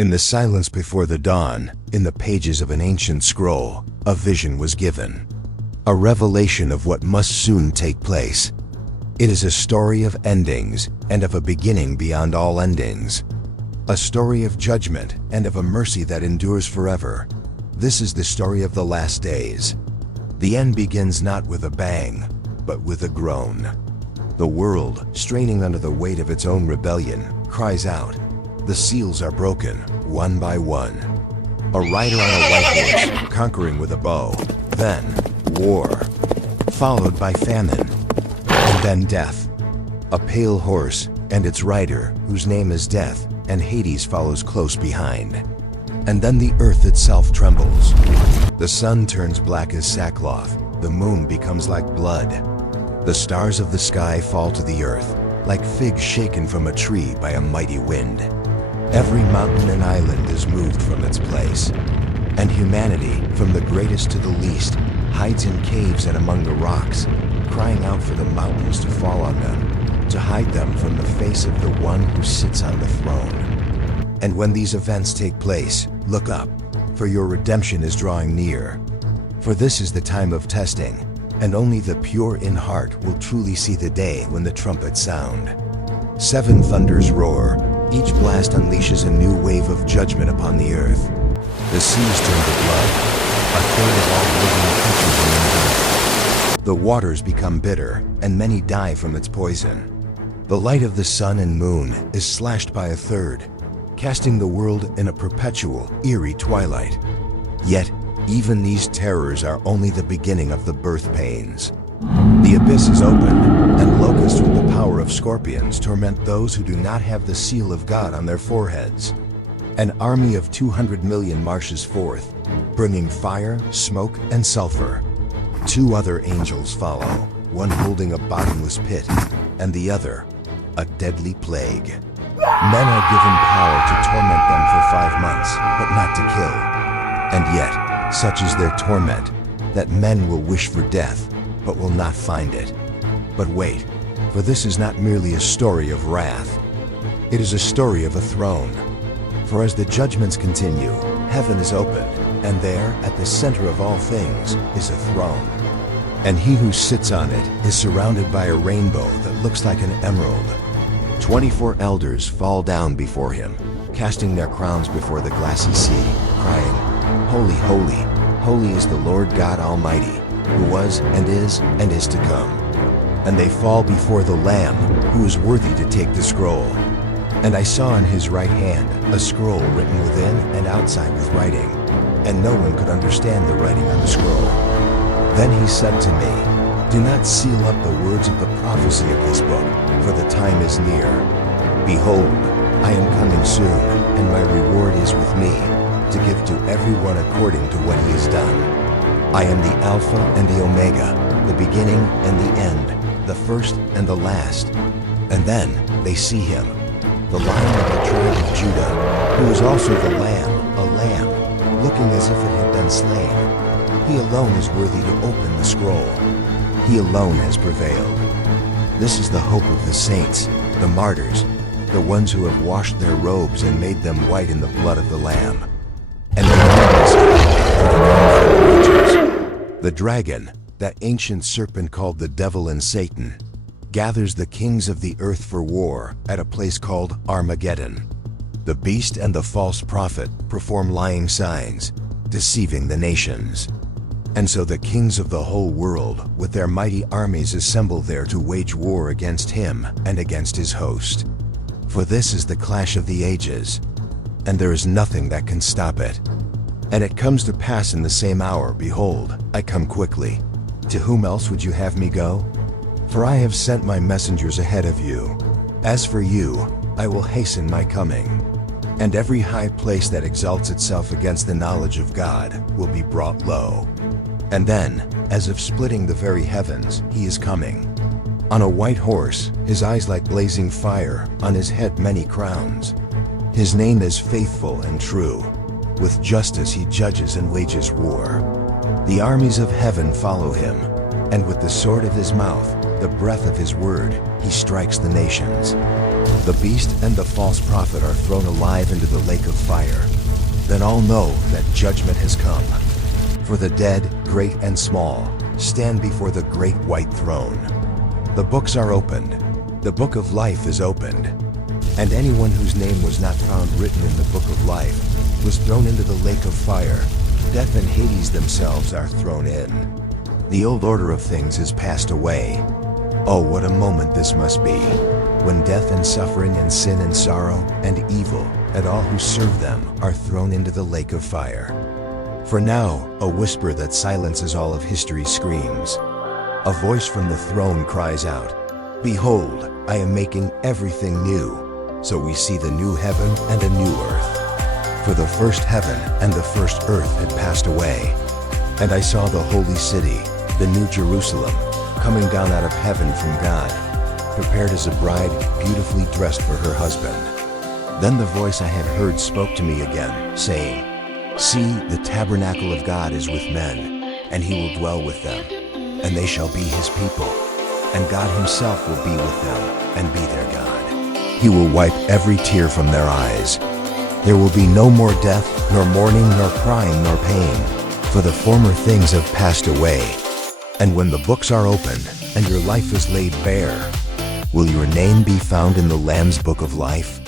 In the silence before the dawn, in the pages of an ancient scroll, a vision was given. A revelation of what must soon take place. It is a story of endings and of a beginning beyond all endings. A story of judgment and of a mercy that endures forever. This is the story of the last days. The end begins not with a bang, but with a groan. The world, straining under the weight of its own rebellion, cries out. The seals are broken, one by one. A rider on a white horse, conquering with a bow. Then, war, followed by famine, and then death. A pale horse and its rider, whose name is Death, and Hades follows close behind. And then the earth itself trembles. The sun turns black as sackcloth, the moon becomes like blood. The stars of the sky fall to the earth, like figs shaken from a tree by a mighty wind. Every mountain and island is moved from its place. And humanity, from the greatest to the least, hides in caves and among the rocks, crying out for the mountains to fall on them, to hide them from the face of the one who sits on the throne. And when these events take place, look up, for your redemption is drawing near. For this is the time of testing, and only the pure in heart will truly see the day when the trumpets sound. 7 thunders roar, each blast unleashes a new wave of judgment upon the earth. The seas turn to blood, a third of all living creatures in the earth. The waters become bitter, and many die from its poison. The light of the sun and moon is slashed by a third, casting the world in a perpetual, eerie twilight. Yet, even these terrors are only the beginning of the birth pains. The abyss is opened, and locusts with the power of scorpions torment those who do not have the seal of God on their foreheads. An army of 200 million marches forth, bringing fire, smoke, and sulfur. 2 other angels follow, one holding a bottomless pit, and the other, a deadly plague. Men are given power to torment them for 5 months, but not to kill. And yet, such is their torment, that men will wish for death, but will not find it. But wait, for this is not merely a story of wrath. It is a story of a throne. For as the judgments continue, heaven is opened, and there, at the center of all things, is a throne. And he who sits on it is surrounded by a rainbow that looks like an emerald. 24 elders fall down before him, casting their crowns before the glassy sea, crying, Holy, holy, holy is the Lord God Almighty, who was and is to come. And they fall before the Lamb, who is worthy to take the scroll. And I saw in his right hand a scroll written within and outside with writing, and no one could understand the writing on the scroll. Then he said to me, Do not seal up the words of the prophecy of this book, for the time is near. Behold, I am coming soon, and my reward is with me, to give to everyone according to what he has done. I am the Alpha and the Omega, the beginning and the end, the first and the last. And then they see him, the Lion of the tribe of Judah, who is also the Lamb, a lamb, looking as if it had been slain. He alone is worthy to open the scroll. He alone has prevailed. This is the hope of the saints, the martyrs, the ones who have washed their robes and made them white in the blood of the Lamb. And the dragon, that ancient serpent called the devil and Satan, gathers the kings of the earth for war at a place called Armageddon. The beast and the false prophet perform lying signs, deceiving the nations. And so the kings of the whole world with their mighty armies assemble there to wage war against him and against his host. For this is the clash of the ages, and there is nothing that can stop it. And it comes to pass in the same hour, behold, I come quickly. To whom else would you have me go? For I have sent my messengers ahead of you. As for you, I will hasten my coming. And every high place that exalts itself against the knowledge of God will be brought low. And then, as if splitting the very heavens, he is coming. On a white horse, his eyes like blazing fire, on his head many crowns. His name is Faithful and True. With justice he judges and wages war. The armies of heaven follow him, and with the sword of his mouth, the breath of his word, he strikes the nations. The beast and the false prophet are thrown alive into the lake of fire. Then all know that judgment has come. For the dead, great and small, stand before the great white throne. The books are opened. The book of life is opened. And anyone whose name was not found written in the book of life was thrown into the lake of fire. Death and Hades themselves are thrown in. The old order of things is passed away. Oh, what a moment this must be, when death and suffering and sin and sorrow and evil and all who serve them are thrown into the lake of fire. For now, a whisper that silences all of history screams. A voice from the throne cries out, "Behold, I am making everything new." So we see the new heaven and a new earth. For the first heaven and the first earth had passed away. And I saw the holy city, the new Jerusalem, coming down out of heaven from God, prepared as a bride beautifully dressed for her husband. Then the voice I had heard spoke to me again, saying, "See, the tabernacle of God is with men, and he will dwell with them, and they shall be his people, and God himself will be with them and be their God. He will wipe every tear from their eyes. There will be no more death, nor mourning, nor crying, nor pain, for the former things have passed away." And when the books are opened, and your life is laid bare, will your name be found in the Lamb's book of life?